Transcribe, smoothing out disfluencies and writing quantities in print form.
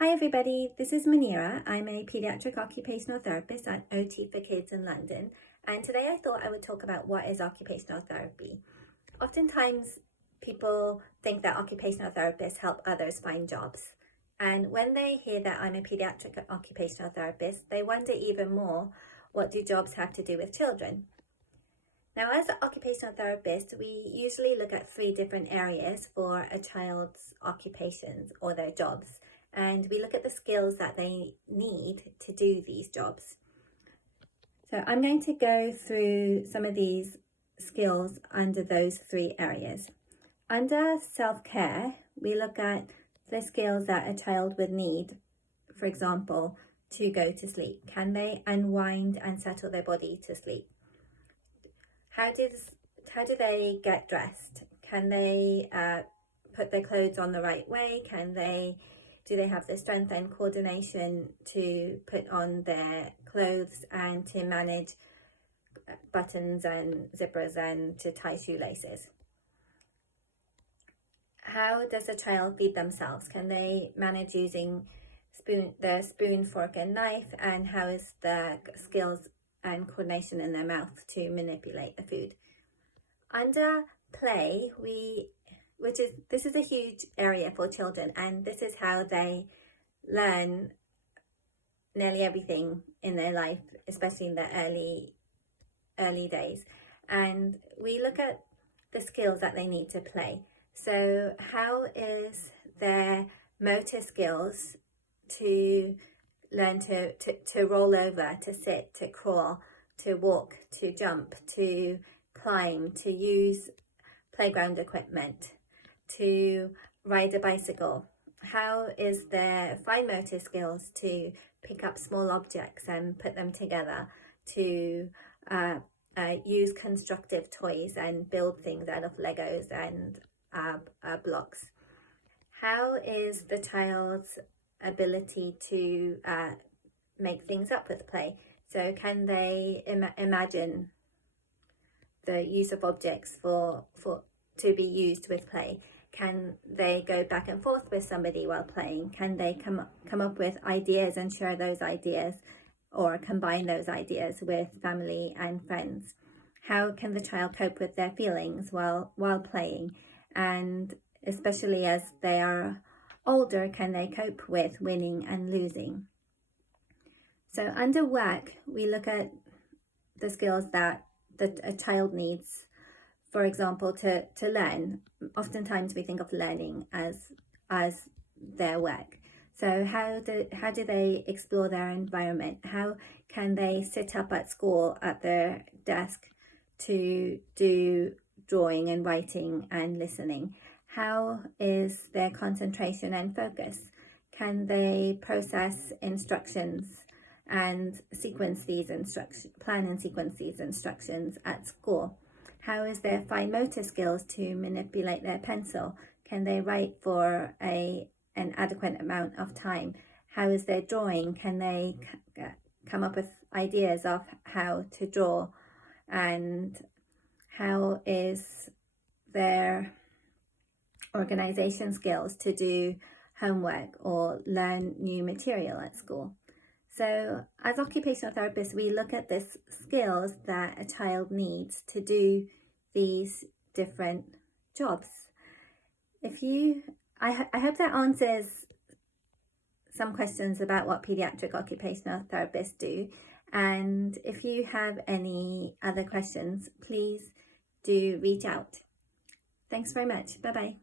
Hi everybody, this is Munira. I'm a paediatric occupational therapist at OT for Kids in London, and today I thought I would talk about what is occupational therapy. Oftentimes people think that occupational therapists help others find jobs, and when they hear that I'm a paediatric occupational therapist, they wonder even more, what do jobs have to do with children? Now, as an occupational therapist, we usually look at 3 different areas for a child's occupations or their jobs. And we look at the skills that they need to do these jobs. So I'm going to go through some of these skills under those 3 areas. Under self-care, we look at the skills that a child would need, for example, to go to sleep. Can they unwind and settle their body to sleep? How do they get dressed? Can they put their clothes on the right way? Do they have the strength and coordination to put on their clothes and to manage buttons and zippers and to tie shoelaces? How does a child feed themselves? Can they manage using the spoon, fork and knife? And how is the skills and coordination in their mouth to manipulate the food? Under play, this is a huge area for children, and this is how they learn nearly everything in their life, especially in the early days. And we look at the skills that they need to play. So how is their motor skills to learn to roll over, to sit, to crawl, to walk, to jump, to climb, to use playground equipment, to ride a bicycle? How is their fine motor skills to pick up small objects and put them together, to use constructive toys and build things out of Legos and blocks? How is the child's ability to make things up with play? So can they imagine the use of objects to be used with play? Can they go back and forth with somebody while playing? Can they come up with ideas and share those ideas, or combine those ideas with family and friends? How can the child cope with their feelings while playing? And especially as they are older, can they cope with winning and losing? So under work, we look at the skills that a child needs, for example, to learn. Oftentimes we think of learning as their work. So how do they explore their environment? How can they sit up at school at their desk to do drawing and writing and listening? How is their concentration and focus? Can they process instructions and sequence these instructions, plan and sequence these instructions at school? How is their fine motor skills to manipulate their pencil? Can they write for an adequate amount of time? How is their drawing? Can they come up with ideas of how to draw? And how is their organization skills to do homework or learn new material at school? So as occupational therapists, we look at the skills that a child needs to do these different jobs. I hope that answers some questions about what pediatric occupational therapists do. And if you have any other questions, please do reach out. Thanks very much. Bye-bye.